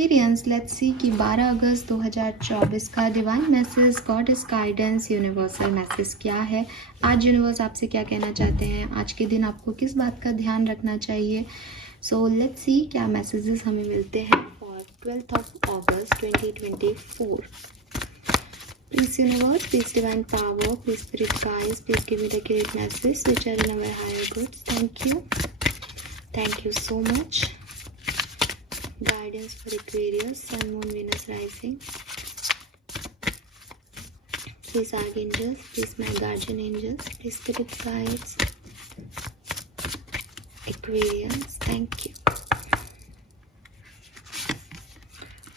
Experience let's see कि 12 August 2024 का divine message, goddess guidance, universal message क्या है। आज यूनिवर्स आपसे क्या कहना चाहते हैं, आज के दिन आपको किस बात का ध्यान रखना चाहिए। सो लेट्स सी क्या मैसेजेस हमें मिलते हैं for 12th of August 2024। Please universe, please divine power, please spirit guides, please give me the great message which are in our higher goods. Thank you so much. Guidance for Aquarius, Sun, Moon, Venus rising. Please archangels, please my guardian angels, please spirit guides. Aquarians, thank you.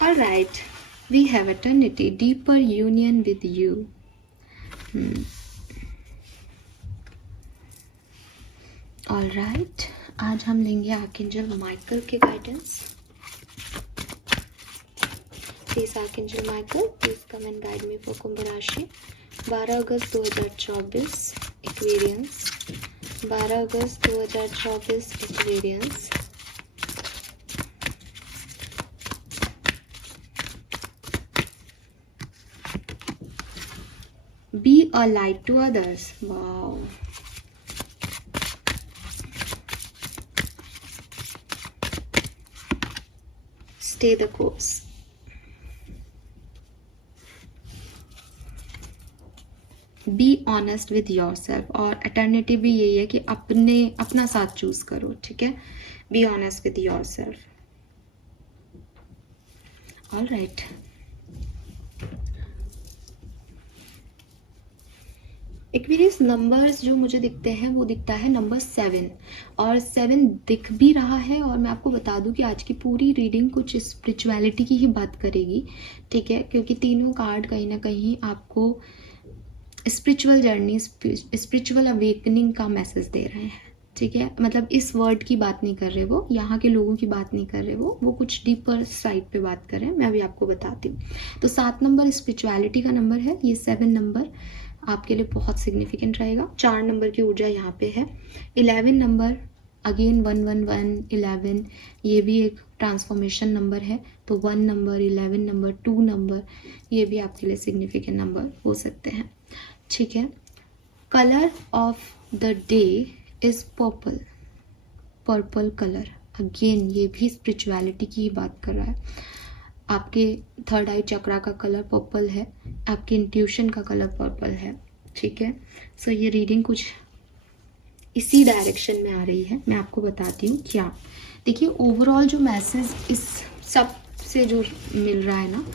Alright, we have eternity, deeper union with you. Alright, आज हम लेंगे archangel Michael के guidance. Please archangel Michael, please come and guide me for कुंभ राशि 12 August 2024 Aquarians. 12 August 2024 Aquarians. Be a light to others. Wow. Stay the course. Be honest with yourself. और eternity भी यही है कि अपना साथ चूज करो, ठीक है। B honest with your self. Alright, Aquarius numbers जो मुझे दिखते हैं वो दिखता है नंबर 7, और 7 दिख भी रहा है। और मैं आपको बता दूं कि आज की पूरी रीडिंग कुछ स्पिरिचुअलिटी की ही बात करेगी, ठीक है, क्योंकि तीनों कार्ड कहीं ना कहीं आपको स्पिरिचुअल जर्नी, स्पिरिचुअल अवेकनिंग का मैसेज दे रहे हैं, ठीक है। मतलब इस वर्ड की बात नहीं कर रहे वो, यहाँ के लोगों की बात नहीं कर रहे वो कुछ डीपर साइड पे बात कर रहे हैं। मैं अभी आपको बताती हूँ। तो 7 नंबर स्पिरिचुअलिटी का नंबर है। ये 7 नंबर आपके लिए बहुत सिग्निफिकेंट रहेगा। 4 नंबर की ऊर्जा यहाँ पे है। 11 नंबर अगेन 111 11, ये भी एक ट्रांसफॉर्मेशन नंबर है। तो 1 नंबर, 11 नंबर, 2 नंबर, ये भी आपके लिए सिग्निफिकेंट नंबर हो सकते हैं, ठीक है। Colour of the day is purple, purple colour. Again ये भी स्पिरिचुअलिटी की ही बात कर रहा है। आपके थर्ड आई चक्रा का कलर पर्पल है, आपके इंट्यूशन का कलर पर्पल है, ठीक है। सो ये रीडिंग कुछ इसी डायरेक्शन में आ रही है। मैं आपको बताती हूँ क्या। देखिए, ओवरऑल जो मैसेज इस सब से जो मिल रहा है ना,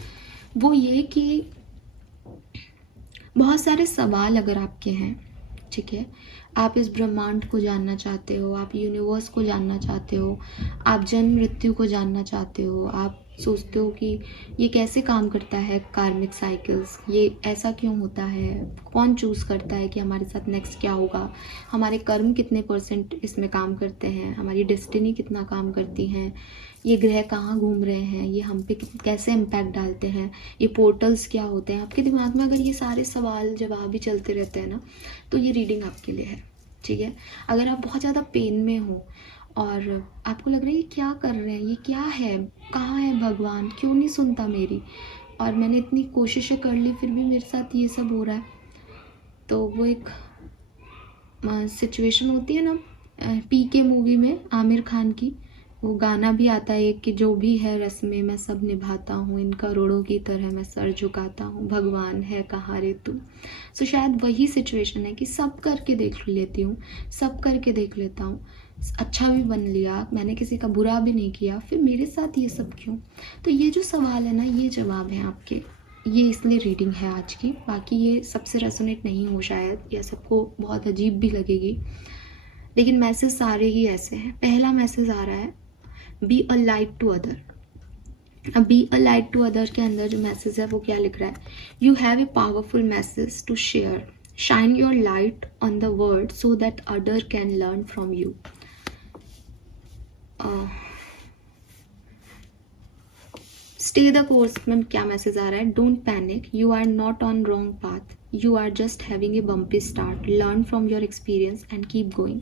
वो ये कि बहुत सारे सवाल अगर आपके हैं, ठीक है, आप इस ब्रह्मांड को जानना चाहते हो, आप यूनिवर्स को जानना चाहते हो, आप जन्म मृत्यु को जानना चाहते हो, आप सोचते हो कि ये कैसे काम करता है, कार्मिक साइकिल्स, ये ऐसा क्यों होता है, कौन चूज़ करता है कि हमारे साथ नेक्स्ट क्या होगा, हमारे कर्म कितने % इसमें काम करते हैं, हमारी डेस्टिनी कितना काम करती हैं, ये ग्रह कहाँ घूम रहे हैं, ये हम पे कैसे इम्पैक्ट डालते हैं, ये पोर्टल्स क्या होते हैं। आपके दिमाग में अगर ये सारे सवाल जवाब भी चलते रहते हैं ना, तो ये रीडिंग आपके लिए है, ठीक है। अगर आप बहुत ज़्यादा पेन में हो और आपको लग रहा है ये क्या कर रहे हैं, ये क्या है, कहाँ है भगवान, क्यों नहीं सुनता मेरी, और मैंने इतनी कोशिशें कर ली फिर भी मेरे साथ ये सब हो रहा है, तो वो एक सिचुएशन होती है ना, पीके मूवी में आमिर खान की वो गाना भी आता है कि जो भी है रस्में मैं सब निभाता हूँ, इन करोड़ों की तरह मैं सर झुकाता हूँ, भगवान है कहाँ रे तू। सो शायद वही सिचुएशन है कि सब करके देख लेती हूँ, सब करके देख लेता हूँ, अच्छा भी बन लिया, मैंने किसी का बुरा भी नहीं किया, फिर मेरे साथ ये सब क्यों। तो ये जो सवाल है ना, ये जवाब है आपके, ये इसलिए रीडिंग है आज की। बाकी ये सबसे रेजोनेट नहीं हो शायद, या सबको बहुत अजीब भी लगेगी, लेकिन मैसेज सारे ही ऐसे हैं। पहला मैसेज आ रहा है be a light to other. अब be a light to other के अंदर जो मैसेज है वो क्या लिख रहा है, you have a powerful message to share, shine your light on the world so that other can learn from you. Stay the course में क्या मैसेज आ रहा है, don't panic, you are not on wrong path, you are just having a bumpy start, learn from your experience and keep going.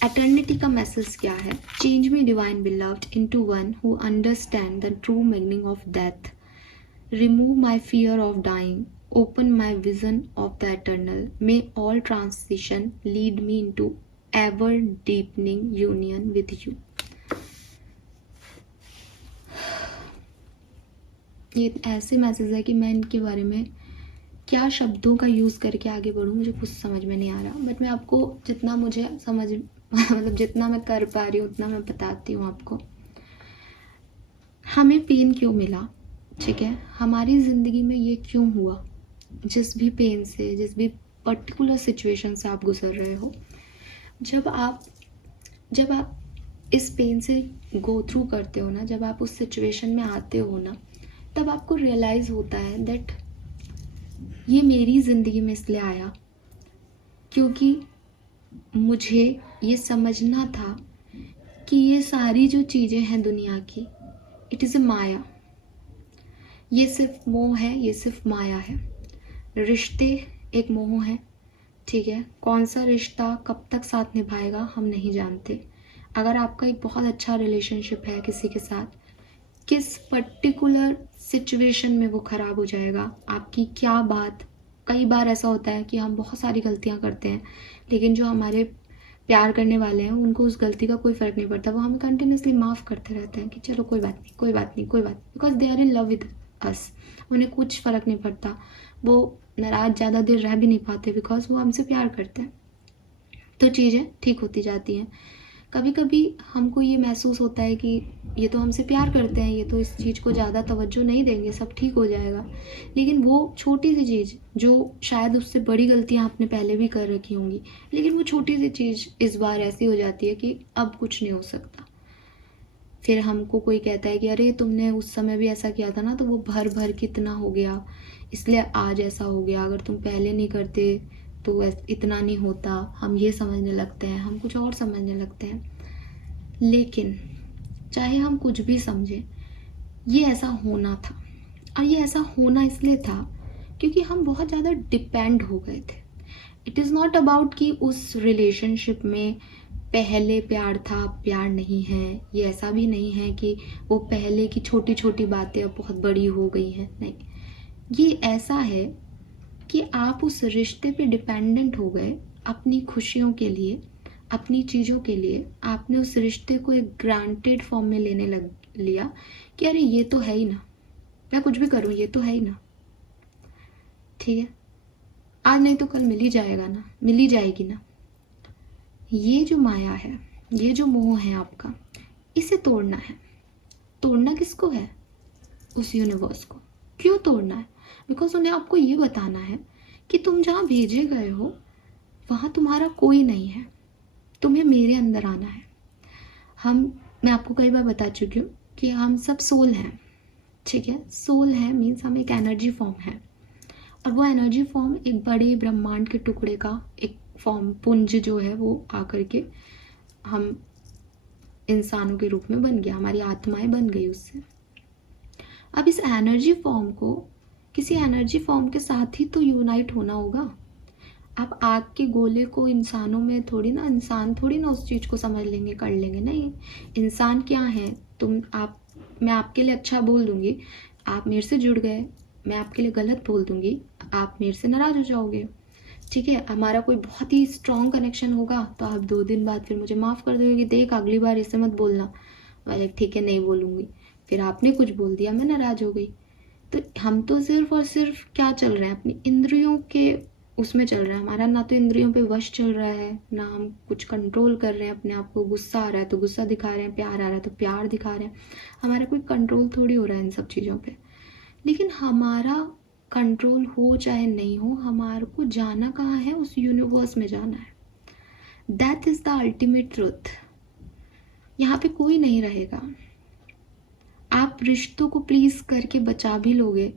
Eternity का मैसेज क्या है? Change me divine beloved into one who understand the true meaning of death, remove my fear of dying, open my vision of the eternal, may all transition lead me into ever deepening union with you. ये ऐसे message है कि मैं इनके बारे में क्या शब्दों का यूज़ करके आगे बढ़ूँ, मुझे कुछ समझ में नहीं आ रहा, बट मैं आपको जितना मुझे समझ मतलब जितना मैं कर पा रही हूँ उतना मैं बताती हूँ आपको। हमें पेन क्यों मिला, ठीक है, हमारी ज़िंदगी में ये क्यों हुआ, जिस भी पेन से, जिस भी पर्टिकुलर सिचुएशन से आप गुजर रहे हो, जब आप इस पेन से गो थ्रू करते हो ना, जब आप उस सिचुएशन में आते हो ना, तब आपको रियलाइज़ होता है दैट ये मेरी ज़िंदगी में इसलिए आया क्योंकि मुझे ये समझना था कि ये सारी जो चीज़ें हैं दुनिया की, इट इज़ ए माया, ये सिर्फ मोह है, ये सिर्फ माया है। रिश्ते एक मोह है, ठीक है, कौन सा रिश्ता कब तक साथ निभाएगा हम नहीं जानते। अगर आपका एक बहुत अच्छा रिलेशनशिप है किसी के साथ, किस पर्टिकुलर सिचुएशन में वो ख़राब हो जाएगा, आपकी क्या बात, कई बार ऐसा होता है कि हम बहुत सारी गलतियाँ करते हैं, लेकिन जो हमारे प्यार करने वाले हैं उनको उस गलती का कोई फ़र्क नहीं पड़ता, वो हमें कंटिन्यूसली माफ़ करते रहते हैं कि चलो कोई बात नहीं, कोई बात नहीं, कोई बात नहीं, because they are in love with us, उन्हें कुछ फ़र्क नहीं पड़ता, वो नाराज़ ज़्यादा देर रह भी नहीं पाते बिकॉज वो हमसे प्यार करते हैं, तो चीज़ें ठीक होती जाती हैं। कभी कभी हमको ये महसूस होता है कि ये तो हमसे प्यार करते हैं, ये तो इस चीज़ को ज़्यादा तवज्जो नहीं देंगे, सब ठीक हो जाएगा, लेकिन वो छोटी सी चीज़ जो शायद उससे बड़ी गलतियाँ आपने पहले भी कर रखी होंगी, लेकिन वो छोटी सी चीज़ इस बार ऐसी हो जाती है कि अब कुछ नहीं हो सकता। फिर हमको कोई कहता है कि अरे तुमने उस समय भी ऐसा किया था ना, तो वो भर भर कितना हो गया, इसलिए आज ऐसा हो गया, अगर तुम पहले नहीं करते तो इतना नहीं होता। हम ये समझने लगते हैं, हम कुछ और समझने लगते हैं। लेकिन चाहे हम कुछ भी समझें, ये ऐसा होना था, और ये ऐसा होना इसलिए था क्योंकि हम बहुत ज़्यादा डिपेंड हो गए थे। इट इज़ नॉट अबाउट कि उस रिलेशनशिप में पहले प्यार था अब प्यार नहीं है, ये ऐसा भी नहीं है कि वो पहले की छोटी छोटी बातें अब बहुत बड़ी हो गई हैं, नहीं, ये ऐसा है कि आप उस रिश्ते पे डिपेंडेंट हो गए अपनी खुशियों के लिए, अपनी चीज़ों के लिए। आपने उस रिश्ते को एक ग्रांटेड फॉर्म में लेने लग लिया कि अरे ये तो है ही ना, मैं कुछ भी करूँ ये तो है ही ना, ठीक है, आज नहीं तो कल मिल ही जाएगा ना, मिल ही जाएगी ना। ये जो माया है, ये जो मोह है आपका, इसे तोड़ना है। तोड़ना किसको है? उस यूनिवर्स को। क्यों तोड़ना है? बिकॉज उन्हें आपको ये बताना है कि तुम जहाँ भेजे गए हो वहाँ तुम्हारा कोई नहीं है, तुम्हें मेरे अंदर आना है। मैं आपको कई बार बता चुकी हूँ कि हम सब सोल हैं, ठीक है, सोल है मीन्स हम एक एनर्जी फॉर्म है, और वो एनर्जी फॉर्म एक बड़े ब्रह्मांड के टुकड़े का एक फॉर्म, पुंज जो है वो आकर के हम इंसानों के रूप में बन गया, हमारी आत्माएं बन गई उससे। अब इस एनर्जी फॉर्म को किसी एनर्जी फॉर्म के साथ ही तो यूनाइट होना होगा। आप आग के गोले को इंसानों में थोड़ी ना, इंसान थोड़ी ना उस चीज़ को समझ लेंगे, कर लेंगे, नहीं। इंसान क्या है, मैं आपके लिए अच्छा बोल दूंगी, आप मेरे से जुड़ गए, मैं आपके लिए गलत बोल दूंगी, आप मेरे से नाराज़ हो जाओगे, ठीक है। हमारा कोई बहुत ही स्ट्रॉन्ग कनेक्शन होगा तो आप 2 दिन बाद फिर मुझे माफ़ कर दोगे, देख अगली बार ऐसे मत बोलना, वाले ठीक है नहीं बोलूँगी। फिर आपने कुछ बोल दिया, मैं नाराज़ हो गई। तो हम तो सिर्फ और सिर्फ क्या चल रहे हैं, अपनी इंद्रियों के उसमें चल रहा है, हमारा ना तो इंद्रियों पे वश चल रहा है, ना हम कुछ कंट्रोल कर रहे हैं अपने आप को। गुस्सा आ रहा है तो गुस्सा दिखा रहे हैं, प्यार आ रहा है तो प्यार दिखा रहे हैं, हमारा कोई कंट्रोल थोड़ी हो रहा है इन सब चीज़ों पे। लेकिन हमारा कंट्रोल हो चाहे नहीं हो, हमारे को जाना कहाँ है, उस यूनिवर्स में जाना है। That is the ultimate truth. यहाँ पे कोई नहीं रहेगा। आप रिश्तों को प्लीज़ करके बचा भी लोगे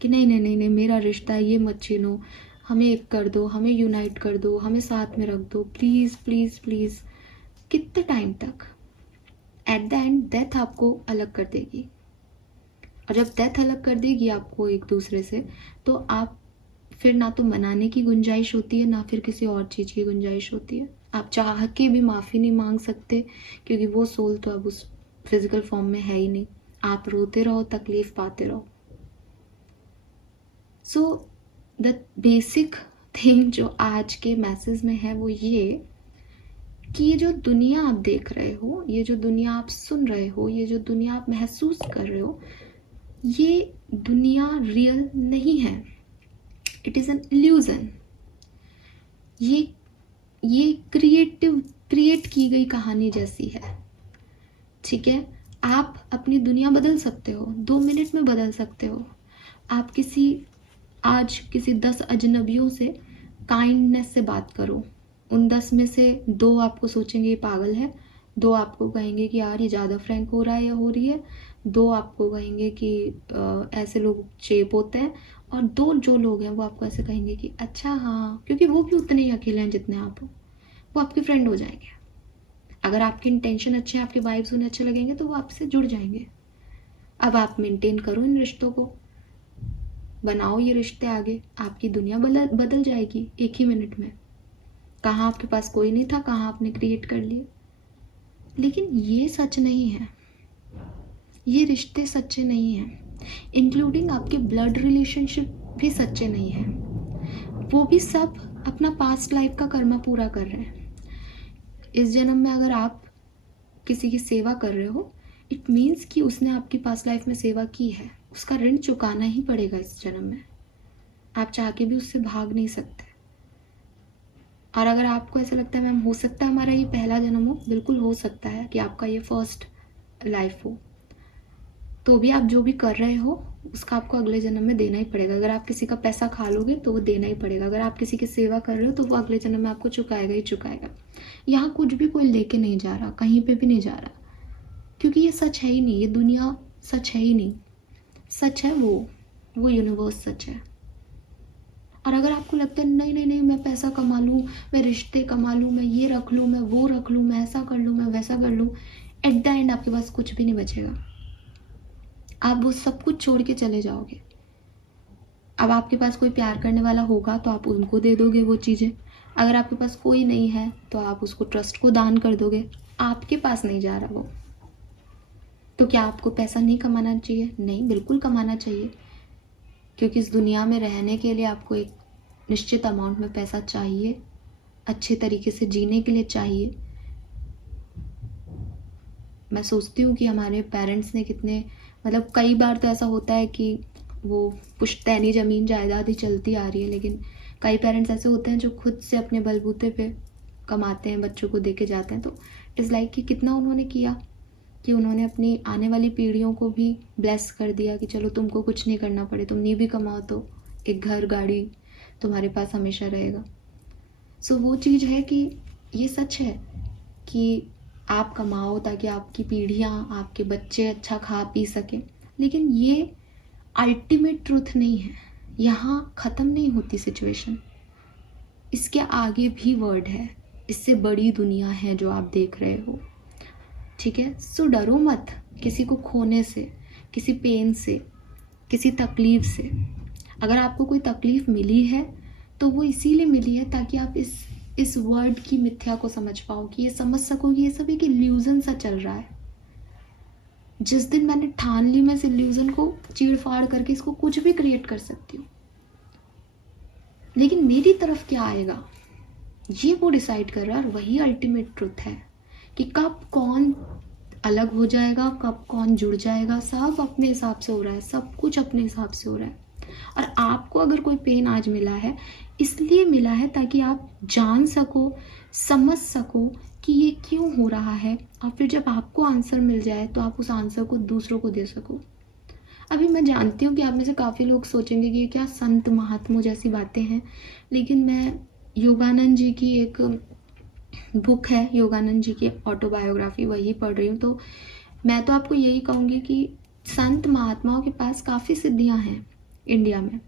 कि नहीं नहीं नहीं नहीं मेरा रिश्ता है, ये मत छीनो, हमें एक कर दो, हमें यूनाइट कर दो, हमें साथ में रख दो, प्लीज़ प्लीज़ प्लीज़। कितने टाइम तक? एट द एंड डेथ आपको अलग कर देगी, और जब डेथ अलग कर देगी आपको एक दूसरे से, तो आप फिर ना तो मनाने की गुंजाइश होती है, ना फिर किसी और चीज़ की गुंजाइश होती है। आप चाह के भी माफ़ी नहीं मांग सकते, क्योंकि वो सोल तो अब उस फिजिकल फॉर्म में है ही नहीं। आप रोते रहो, तकलीफ पाते रहो। सो द बेसिक थिंग जो आज के मैसेज में है वो ये कि ये जो दुनिया आप देख रहे हो, ये जो दुनिया आप सुन रहे हो, ये जो दुनिया आप महसूस कर रहे हो, ये दुनिया रियल नहीं है। It is an illusion. ये क्रिएट की गई कहानी जैसी है। ठीक है, आप अपनी दुनिया बदल सकते हो, 2 मिनट में बदल सकते हो। आप आज किसी 10 अजनबियों से काइंडनेस से बात करो, उन 10 में से 2 आपको सोचेंगे ये पागल है, 2 आपको कहेंगे कि यार ये ज़्यादा फ्रैंक हो रहा है या हो रही है, 2 आपको कहेंगे कि ऐसे लोग चेप होते हैं, और 2 जो लोग हैं वो आपको ऐसे कहेंगे कि अच्छा हाँ, क्योंकि वो भी उतने ही अकेले हैं जितने आप हो, वो आपके फ्रेंड हो जाएंगे। अगर आपकी इंटेंशन अच्छे हैं, आपके वाइब्स उन्हें अच्छे लगेंगे तो वो आपसे जुड़ जाएंगे। अब आप मेंटेन करो इन रिश्तों को, बनाओ ये रिश्ते आगे, आपकी दुनिया बदल जाएगी 1 ही मिनट में। कहाँ आपके पास कोई नहीं था, कहाँ आपने क्रिएट कर लिए। लेकिन ये सच नहीं है, ये रिश्ते सच्चे नहीं हैं, इंक्लूडिंग आपके ब्लड रिलेशनशिप भी सच्चे नहीं हैं। वो भी सब अपना पास्ट लाइफ का कर्मा पूरा कर रहे हैं। इस जन्म में अगर आप किसी की सेवा कर रहे हो, इट मीन्स कि उसने आपकी पास्ट लाइफ में सेवा की है, उसका ऋण चुकाना ही पड़ेगा इस जन्म में। आप चाह के भी उससे भाग नहीं सकते। और अगर आपको ऐसा लगता है मैम हो सकता है हमारा ये पहला जन्म हो, बिल्कुल हो सकता है कि आपका ये फर्स्ट लाइफ हो, तो भी आप जो भी कर रहे हो उसका आपको अगले जन्म में देना ही पड़ेगा। अगर आप किसी का पैसा खा लोगे तो वो देना ही पड़ेगा। अगर आप किसी की सेवा कर रहे हो तो वो अगले जन्म में आपको चुकाएगा ही चुकाएगा। यहाँ कुछ भी कोई लेके नहीं जा रहा, कहीं पे भी नहीं जा रहा, क्योंकि ये सच है ही नहीं, ये दुनिया सच है ही नहीं। सच है वो यूनिवर्स सच है। और अगर आपको लगता है नहीं नहीं नहीं मैं पैसा कमा लूँ, मैं रिश्ते कमा लूँ, मैं ये रख लूँ, मैं वो रख लूँ, मैं ऐसा कर लूँ, मैं वैसा कर लूँ, एट द एंड आपके पास कुछ भी नहीं बचेगा। आप वो सब कुछ छोड़ के चले जाओगे। अब आपके पास कोई प्यार करने वाला होगा तो आप उनको दे दोगे वो चीज़ें। अगर आपके पास कोई नहीं है तो आप उसको ट्रस्ट को दान कर दोगे। आपके पास नहीं जा रहा वो, तो क्या आपको पैसा नहीं कमाना चाहिए? नहीं, बिल्कुल कमाना चाहिए, क्योंकि इस दुनिया में रहने के लिए आपको एक निश्चित अमाउंट में पैसा चाहिए, अच्छे तरीके से जीने के लिए चाहिए। मैं सोचती हूँ कि हमारे पेरेंट्स ने कितने, मतलब कई बार तो ऐसा होता है कि वो पुश्तैनी ज़मीन जायदाद ही चलती आ रही है, लेकिन कई पेरेंट्स ऐसे होते हैं जो खुद से अपने बलबूते पे कमाते हैं, बच्चों को दे के जाते हैं। तो इट्स लाइक कि कितना उन्होंने किया, कि उन्होंने अपनी आने वाली पीढ़ियों को भी ब्लेस कर दिया कि चलो तुमको कुछ नहीं करना पड़े, तुम नहीं भी कमाओ तो एक घर गाड़ी तुम्हारे पास हमेशा रहेगा। सो वो चीज़ है कि ये सच है कि आप कमाओ ताकि आपकी पीढ़ियाँ, आपके बच्चे अच्छा खा पी सकें, लेकिन ये अल्टीमेट ट्रूथ नहीं है। यहाँ ख़त्म नहीं होती सिचुएशन, इसके आगे भी वर्ड है, इससे बड़ी दुनिया है जो आप देख रहे हो। ठीक है, सो डरो मत किसी को खोने से, किसी पेन से, किसी तकलीफ़ से। अगर आपको कोई तकलीफ़ मिली है तो वो इसीलिए मिली है ताकि आप इस वर्ड की मिथ्या को समझ पाओ, कि ये समझ सको कि ये सब एक इल्यूज़न सा चल रहा है। जिस दिन मैंने ठान ली मैं इस इल्यूज़न को चीड़ फाड़ करके इसको कुछ भी क्रिएट कर सकती हूँ, लेकिन मेरी तरफ क्या आएगा ये वो डिसाइड कर रहा है। और वही अल्टीमेट ट्रुथ है कि कब कौन अलग हो जाएगा, कब कौन जुड़ जाएगा, सब अपने हिसाब से हो रहा है, सब कुछ अपने हिसाब से हो रहा है। और आपको अगर कोई पेन आज मिला है, इसलिए मिला है ताकि आप जान सको, समझ सको कि ये क्यों हो रहा है, और फिर जब आपको आंसर मिल जाए तो आप उस आंसर को दूसरों को दे सको। अभी मैं जानती हूँ कि आप में से काफ़ी लोग सोचेंगे कि ये क्या संत महात्मा जैसी बातें हैं, लेकिन मैं योगानंद जी की एक बुक है, योगानंद जी की ऑटोबायोग्राफी, वही पढ़ रही हूँ। तो मैं तो आपको यही कहूँगी कि संत महात्माओं के पास काफ़ी सिद्धियाँ हैं इंडिया में।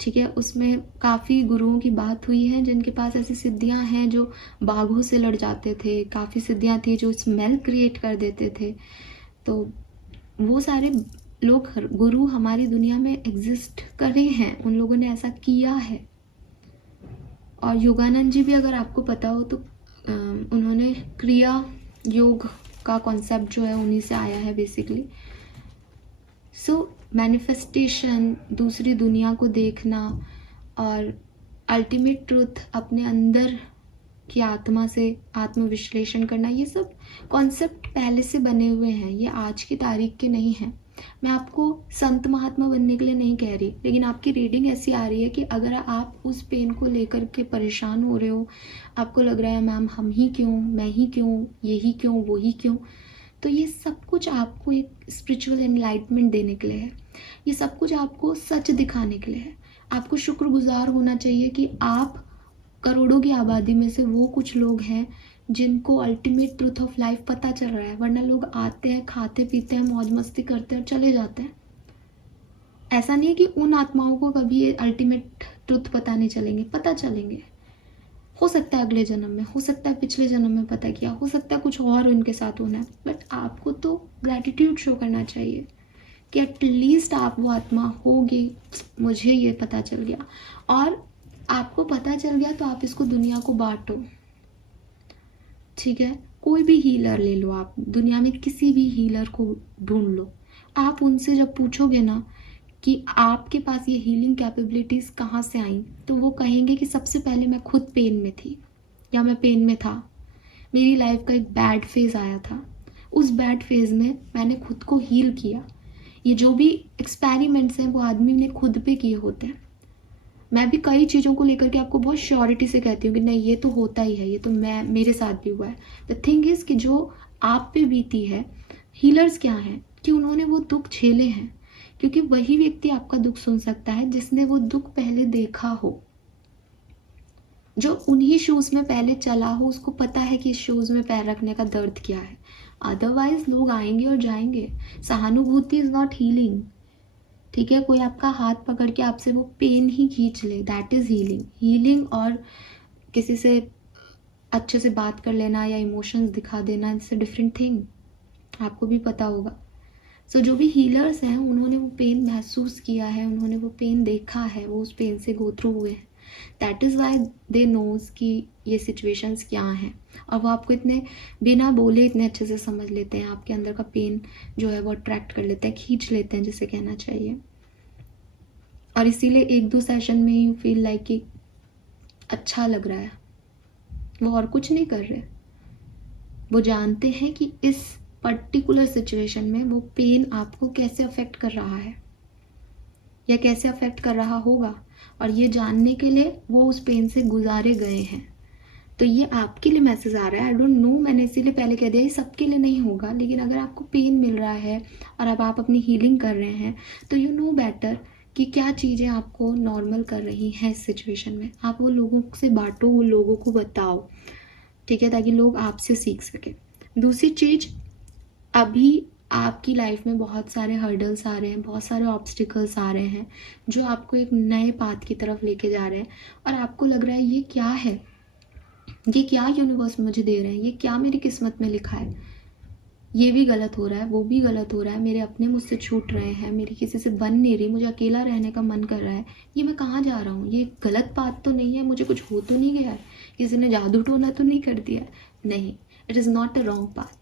ठीक है, उसमें काफ़ी गुरुओं की बात हुई है जिनके पास ऐसी सिद्धियां हैं जो बाघों से लड़ जाते थे, काफ़ी सिद्धियां थी जो स्मेल क्रिएट कर देते थे। तो वो सारे लोग, गुरु हमारी दुनिया में एग्जिस्ट करे हैं, उन लोगों ने ऐसा किया है। और योगानंद जी भी अगर आपको पता हो तो उन्होंने क्रिया योग का कॉन्सेप्ट जो है उन्हीं से आया है बेसिकली। सो मैनिफेस्टेशन, दूसरी दुनिया को देखना और अल्टीमेट ट्रूथ अपने अंदर की आत्मा से आत्मविश्लेषण करना, ये सब कॉन्सेप्ट पहले से बने हुए हैं, ये आज की तारीख के नहीं हैं। मैं आपको संत महात्मा बनने के लिए नहीं कह रही, लेकिन आपकी रीडिंग ऐसी आ रही है कि अगर आप उस पेन को लेकर के परेशान हो रहे हो, आपको लग रहा है मैम हम ही क्यों, मैं ही क्यों, यही क्यों, वो ही क्यों, तो ये सब कुछ आपको एक स्पिरिचुअल एनलाइटमेंट देने के लिए है। ये सब कुछ आपको सच दिखाने के लिए है। आपको शुक्रगुजार होना चाहिए कि आप करोड़ों की आबादी में से वो कुछ लोग हैं जिनको अल्टीमेट ट्रूथ ऑफ लाइफ पता चल रहा है, वरना लोग आते हैं, खाते पीते हैं, मौज मस्ती करते हैं और चले जाते हैं। ऐसा नहीं है कि उन आत्माओं को कभी अल्टीमेट ट्रूथ पता नहीं चलेंगे, पता चलेंगे। हो सकता है अगले जन्म में, हो सकता है पिछले जन्म में पता किया, हो सकता है कुछ और उनके साथ होना है, बट आपको तो ग्रैटिट्यूड शो करना चाहिए कि एटलीस्ट आप वो आत्मा होगी, मुझे ये पता चल गया। और आपको पता चल गया तो आप इसको दुनिया को बांटो, ठीक है। कोई भी हीलर ले लो, आप दुनिया में किसी भी हीलर को ढूंढ लो, आप उनसे जब पूछोगे ना कि आपके पास ये हीलिंग कैपेबिलिटीज़ कहाँ से आई, तो वो कहेंगे कि सबसे पहले मैं खुद पेन में थी या मैं पेन में था, मेरी लाइफ का एक बैड फेज़ आया था, उस बैड फेज़ में मैंने खुद को हील किया। ये जो भी एक्सपेरिमेंट्स हैं वो आदमी ने खुद पे किए होते हैं। मैं भी कई चीज़ों को लेकर के आपको बहुत श्योरिटी से कहती हूँ कि नहीं ये तो होता ही है, ये तो मेरे साथ भी हुआ है। द थिंग इज़ कि जो आप पे बीती है, हीलर्स क्या हैं कि उन्होंने वो दुख झेले हैं, क्योंकि वही व्यक्ति आपका दुख सुन सकता है जिसने वो दुख पहले देखा हो, जो उन्हीं शूज़ में पहले चला हो, उसको पता है कि इस शूज़ में पैर रखने का दर्द क्या है। अदरवाइज लोग आएंगे और जाएंगे। सहानुभूति इज़ नॉट हीलिंग, ठीक है। कोई आपका हाथ पकड़ के आपसे वो पेन ही खींच ले, दैट इज़ हीलिंग। हीलिंग और किसी से अच्छे से बात कर लेना या इमोशंस दिखा देना, इट्स अ डिफरेंट थिंग, आपको भी पता होगा। सो जो भी हीलर्स हैं उन्होंने वो पेन महसूस किया है, उन्होंने वो पेन देखा है, वो उस पेन से गो थ्रू हुए हैं, that is why they knows कि ये सिचुएशंस क्या हैं। और वो आपको इतने बिना बोले इतने अच्छे से समझ लेते हैं, आपके अंदर का पेन जो है वो अट्रैक्ट कर लेते हैं, खींच लेते हैं जिसे कहना चाहिए। और इसीलिए एक दो सेशन में यू फील लाइक कि अच्छा लग रहा है, वो और कुछ नहीं कर रहे, वो जानते हैं कि इस पर्टिकुलर सिचुएशन में वो पेन आपको कैसे अफेक्ट कर रहा है या कैसे अफेक्ट कर रहा होगा, और ये जानने के लिए वो उस पेन से गुजारे गए हैं। तो ये आपके लिए मैसेज आ रहा है, आई डोंट नो, मैंने इसीलिए पहले कह दिया ये सबके लिए नहीं होगा, लेकिन अगर आपको पेन मिल रहा है और अब आप अपनी हीलिंग कर रहे हैं तो यू नो बेटर कि क्या चीज़ें आपको नॉर्मल कर रही हैं इस सिचुएशन में। आप वो लोगों से बांटो, वो लोगों को बताओ, ठीक है, ताकि लोग आपसे सीख सकें। दूसरी चीज़, अभी आपकी लाइफ में बहुत सारे हर्डल्स आ रहे हैं, बहुत सारे ऑब्स्टिकल्स आ रहे हैं जो आपको एक नए पाथ की तरफ लेके जा रहे हैं, और आपको लग रहा है ये क्या है, ये क्या यूनिवर्स मुझे दे रहे हैं, ये क्या मेरी किस्मत में लिखा है, ये भी गलत हो रहा है, वो भी गलत हो रहा है, मेरे अपने मुझसे छूट रहे हैं, मेरी किसी से बन नहीं रही, मुझे अकेला रहने का मन कर रहा है, ये मैं कहाँ जा रहा हूँ, ये गलत बात तो नहीं है, मुझे कुछ हो तो नहीं गया है, किसी ने जादू टोना तो नहीं कर दिया, नहीं, it is not a wrong path.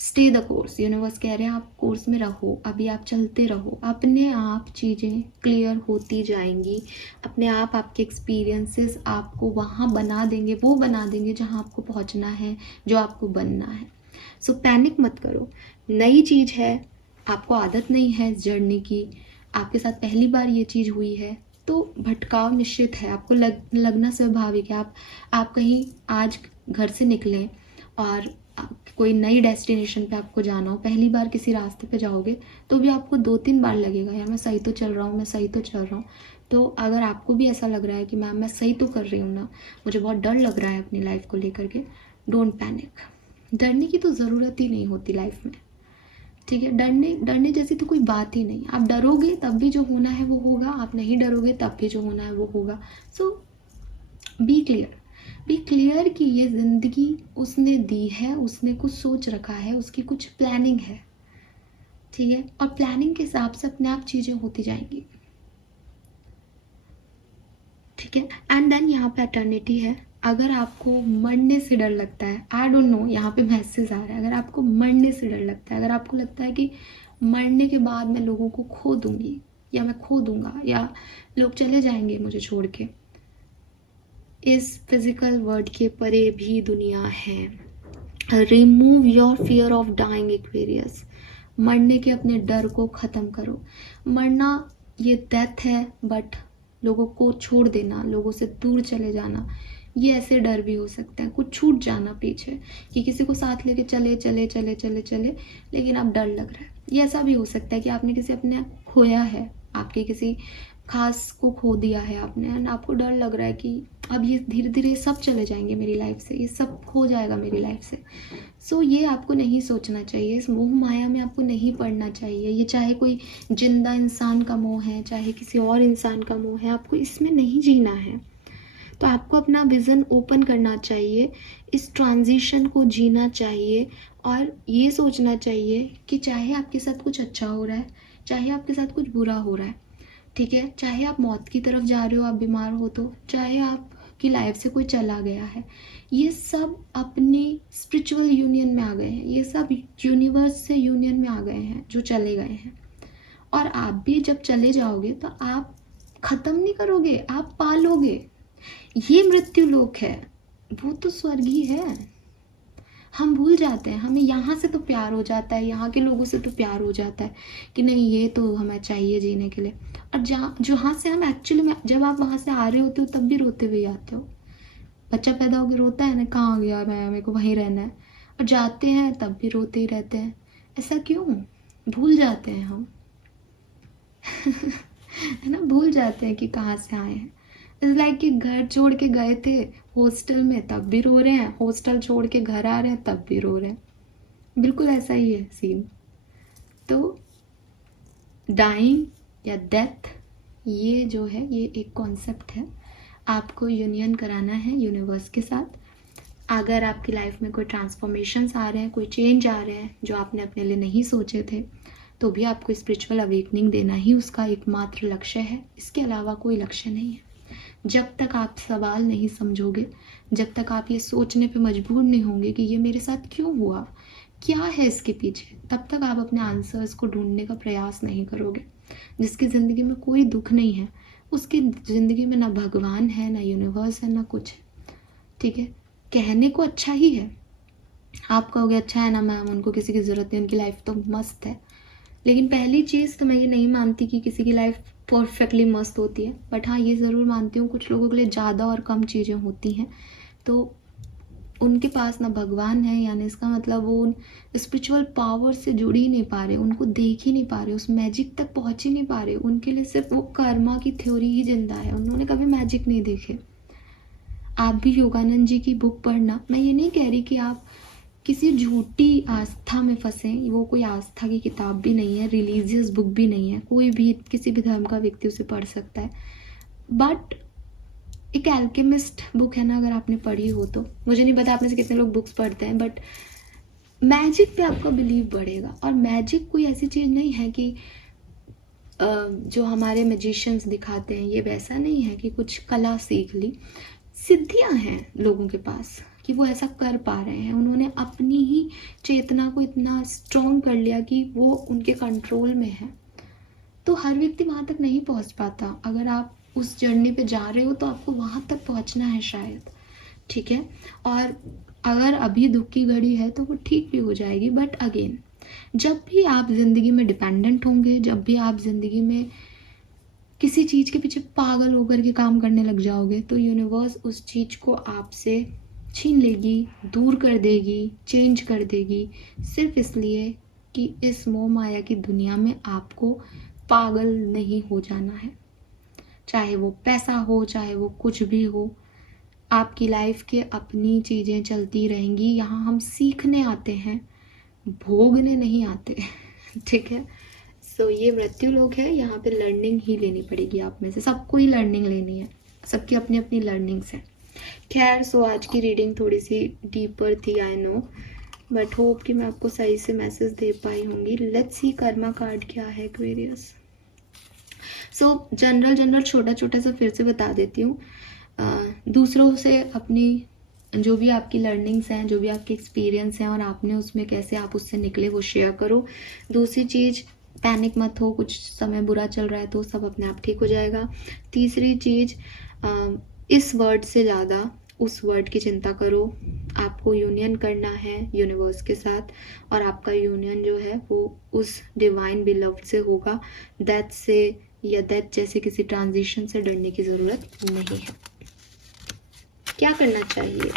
Stay the course, universe कह रहे हैं आप कोर्स में रहो, अभी आप चलते रहो, अपने आप चीज़ें क्लियर होती जाएंगी, अपने आप आपके एक्सपीरियंसेस आपको वहाँ बना देंगे, वो बना देंगे जहाँ आपको पहुँचना है, जो आपको बनना है। सो पैनिक मत करो, नई चीज़ है, आपको आदत नहीं है इस जर्नी की, आपके साथ पहली बार ये चीज़ हुई है, तो भटकाव निश्चित है, आपको लगना स्वाभाविक है। आप कहीं आज घर से निकलें और कोई नई डेस्टिनेशन पे आपको जाना हो, पहली बार किसी रास्ते पे जाओगे तो भी आपको 2-3 बार लगेगा यार मैं सही तो चल रहा हूँ, मैं सही तो चल रहा हूँ। तो अगर आपको भी ऐसा लग रहा है कि मैम मैं सही तो कर रही हूँ ना, मुझे बहुत डर लग रहा है अपनी लाइफ को लेकर के, डोंट पैनिक। डरने की तो ज़रूरत ही नहीं होती लाइफ में, ठीक है। डरने जैसी तो कोई बात ही नहीं, आप डरोगे तब भी जो होना है वो होगा, आप नहीं डरोगे तब भी जो होना है वो होगा। सो बी क्लियर कि ये ज़िंदगी उसने दी है, उसने कुछ सोच रखा है, उसकी कुछ प्लानिंग है, ठीक है, और प्लानिंग के हिसाब से अपने आप चीज़ें होती जाएंगी, ठीक है। एंड देन यहाँ पे एटर्निटी है। अगर आपको मरने से डर लगता है, आई डोंट नो, यहाँ पे मैसेज आ रहा है, अगर आपको मरने से डर लगता है, अगर आपको लगता है कि मरने के बाद मैं लोगों को खो दूंगी या मैं खो दूंगा या लोग चले जाएंगे मुझे छोड़ के, इस फिजिकल वर्ल्ड के परे भी दुनिया है। Remove your fear of dying Aquarius. मरने के अपने डर को ख़त्म करो। मरना ये डेथ है, बट लोगों को छोड़ देना, लोगों से दूर चले जाना, ये ऐसे डर भी हो सकता है। कुछ छूट जाना पीछे, कि किसी को साथ लेके चले चले चले चले चले लेकिन अब डर लग रहा है। ये ऐसा भी हो सकता है कि आपने किसी अपने खोया है, आपके किसी खास को खो दिया है आपने, एंड आपको डर लग रहा है कि अब ये धीरे धीरे सब चले जाएंगे मेरी लाइफ से, ये सब खो जाएगा मेरी लाइफ से। सो ये आपको नहीं सोचना चाहिए, इस मोह माया में आपको नहीं पड़ना चाहिए। ये चाहे कोई जिंदा इंसान का मोह है, चाहे किसी और इंसान का मोह है, आपको इसमें नहीं जीना है। तो आपको अपना विज़न ओपन करना चाहिए, इस ट्रांजिशन को जीना चाहिए और ये सोचना चाहिए कि चाहे आपके साथ कुछ अच्छा हो रहा है, चाहे आपके साथ कुछ बुरा हो रहा है, ठीक है, चाहे आप मौत की तरफ जा रहे हो, आप बीमार हो तो, चाहे आपकी लाइफ से कोई चला गया है, ये सब अपनी स्पिरिचुअल यूनियन में आ गए हैं, ये सब यूनिवर्स से यूनियन में आ गए हैं जो चले गए हैं। और आप भी जब चले जाओगे तो आप ख़त्म नहीं करोगे, आप पालोगे। ये मृत्यु लोक है, वो तो स्वर्ग ही है। हम भूल जाते हैं, हमें यहाँ से तो प्यार हो जाता है, यहाँ के लोगों से तो प्यार हो जाता है कि नहीं ये तो हमें चाहिए जीने के लिए। और जहाँ से हम एक्चुअली में, जब आप वहाँ से आ रहे होते हो तब भी रोते हुए आते हो। बच्चा पैदा होकर रोता है ना, कहाँ गया मैं, मेरे को वहीं रहना है। और जाते हैं तब भी रोते ही रहते हैं। ऐसा क्यों? भूल जाते हैं हम है ना, भूल जाते हैं कि कहाँ से आए हैं। इट्स लाइक कि घर छोड़ के गए थे हॉस्टल में तब भी रो रहे हैं, हॉस्टल छोड़ के घर आ रहे हैं तब भी रो रहे हैं। बिल्कुल ऐसा ही है सीन। तो डाइंग या डेथ, ये जो है ये एक कॉन्सेप्ट है, आपको यूनियन कराना है यूनिवर्स के साथ। अगर आपकी लाइफ में कोई ट्रांसफॉर्मेशंस आ रहे हैं, कोई चेंज आ रहे हैं जो आपने अपने लिए नहीं सोचे थे, तो भी आपको स्पिरिचुअल अवेकनिंग देना ही उसका एकमात्र लक्ष्य है। इसके अलावा कोई लक्ष्य नहीं है। जब तक आप सवाल नहीं समझोगे, जब तक आप ये सोचने पे मजबूर नहीं होंगे कि ये मेरे साथ क्यों हुआ, क्या है इसके पीछे, तब तक आप अपने आंसर्स को ढूंढने का प्रयास नहीं करोगे। जिसकी ज़िंदगी में कोई दुख नहीं है, उसकी ज़िंदगी में ना भगवान है, ना यूनिवर्स है, ना कुछ है। ठीक है, कहने को अच्छा ही है, आप कहोगे अच्छा है ना मैम, उनको किसी की ज़रूरत नहीं, उनकी लाइफ तो मस्त है। लेकिन पहली चीज़ तो मैं ये नहीं मानती कि किसी की लाइफ परफेक्टली मस्त होती है, बट हाँ ये ज़रूर मानती हूँ कुछ लोगों के लिए ज़्यादा और कम चीज़ें होती हैं, तो उनके पास ना भगवान है, यानी इसका मतलब वो उन स्पिरिचुअल पावर से जुड़ ही नहीं पा रहे, उनको देख ही नहीं पा रहे, उस मैजिक तक पहुँच ही नहीं पा रहे। उनके लिए सिर्फ वो कर्मा की थ्योरी ही जिंदा है, उन्होंने कभी मैजिक नहीं देखे। आप भी योगानंद जी की बुक पढ़ना, मैं ये नहीं कह रही कि आप किसी झूठी आस्था में फंसे, वो कोई आस्था की किताब भी नहीं है, रिलीजियस बुक भी नहीं है, कोई भी किसी भी धर्म का व्यक्ति उसे पढ़ सकता है। बट एक एल्केमिस्ट बुक है ना, अगर आपने पढ़ी हो तो, मुझे नहीं पता आप में से कितने लोग बुक्स पढ़ते हैं, बट मैजिक पे आपका बिलीव बढ़ेगा। और मैजिक कोई ऐसी चीज़ नहीं है कि जो हमारे मैजिशियंस दिखाते हैं, ये वैसा नहीं है कि कुछ कला सीख ली। सिद्धियां हैं लोगों के पास कि वो ऐसा कर पा रहे हैं, उन्होंने अपनी ही चेतना को इतना स्ट्रॉन्ग कर लिया कि वो उनके कंट्रोल में है। तो हर व्यक्ति वहाँ तक नहीं पहुँच पाता। अगर आप उस जर्नी पे जा रहे हो तो आपको वहाँ तक पहुँचना है शायद, ठीक है। और अगर अभी दुख की घड़ी है तो वो ठीक भी हो जाएगी, बट अगेन जब भी आप ज़िंदगी में डिपेंडेंट होंगे, जब भी आप ज़िंदगी में किसी चीज़ के पीछे पागल होकर के काम करने लग जाओगे, तो यूनिवर्स उस चीज़ को आपसे छीन लेगी, दूर कर देगी, चेंज कर देगी, सिर्फ इसलिए कि इस मोह माया की दुनिया में आपको पागल नहीं हो जाना है। चाहे वो पैसा हो, चाहे वो कुछ भी हो, आपकी लाइफ के अपनी चीज़ें चलती रहेंगी। यहाँ हम सीखने आते हैं, भोगने नहीं आते ठीक है। सो ये मृत्यु लोक है, यहाँ पे लर्निंग ही लेनी पड़ेगी आप में से, सबको ही लर्निंग लेनी है, सबकी अपनी अपनी लर्निंग्स है। खैर, सो आज की रीडिंग थोड़ी सी डीपर थी, आई नो, बट होप कि मैं आपको सही से मैसेज दे पाई होंगी। लेट्स सी कर्मा कार्ड क्या है एक्वेरियस। सो जनरल छोटा छोटा सा फिर से बता देती हूँ। दूसरों से अपनी जो भी आपकी लर्निंग्स हैं, जो भी आपके एक्सपीरियंस हैं और आपने उसमें कैसे आप उससे निकले, वो शेयर करो। दूसरी चीज़, पैनिक मत हो, कुछ समय बुरा चल रहा है तो सब अपने आप ठीक हो जाएगा। तीसरी चीज़, इस वर्ड से ज़्यादा उस वर्ड की चिंता करो। आपको यूनियन करना है यूनिवर्स के साथ, और आपका यूनियन जो है वो उस डिवाइन बिलव्ड से होगा। दैट से या दैट जैसे किसी ट्रांजिशन से डरने की ज़रूरत नहीं है। क्या करना चाहिए?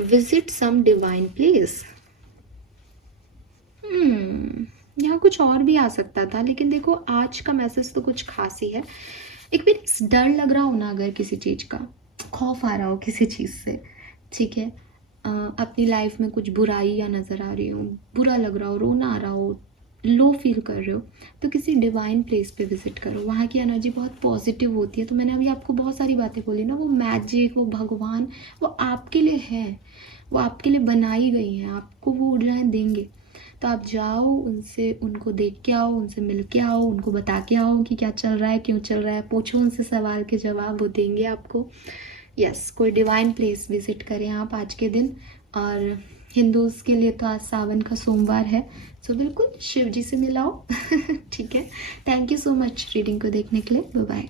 Visit some divine place. यहाँ कुछ और भी आ सकता था, लेकिन देखो आज का मैसेज तो कुछ खास ही है। एक बार डर लग रहा हो ना, अगर किसी चीज़ का खौफ आ रहा हो किसी चीज़ से, ठीक है, अपनी लाइफ में कुछ बुराई या नज़र आ रही हो, बुरा लग रहा हो, रोना आ रहा हो, लो फील कर रहे हो, तो किसी डिवाइन प्लेस पे विजिट करो। वहाँ की एनर्जी बहुत पॉजिटिव होती है। तो मैंने अभी आपको बहुत सारी बातें बोली ना, वो मैजिक, वो भगवान, वो आपके लिए है, वो आपके लिए बनाई गई हैं, आपको वो ऊर्जाएं देंगे। तो आप जाओ, उनसे, उनको देख के आओ, उनसे मिल के आओ, उनको बता के आओ कि क्या चल रहा है, क्यों चल रहा है, पूछो उनसे सवाल के जवाब, वो देंगे आपको। यस, कोई डिवाइन प्लेस विजिट करें आप आज के दिन। और हिंदूज़ के लिए तो आज सावन का सोमवार है, सो बिल्कुल शिव जी से मिलाओ। ठीक है। Thank you so much reading को देखने के लिए। Bye bye.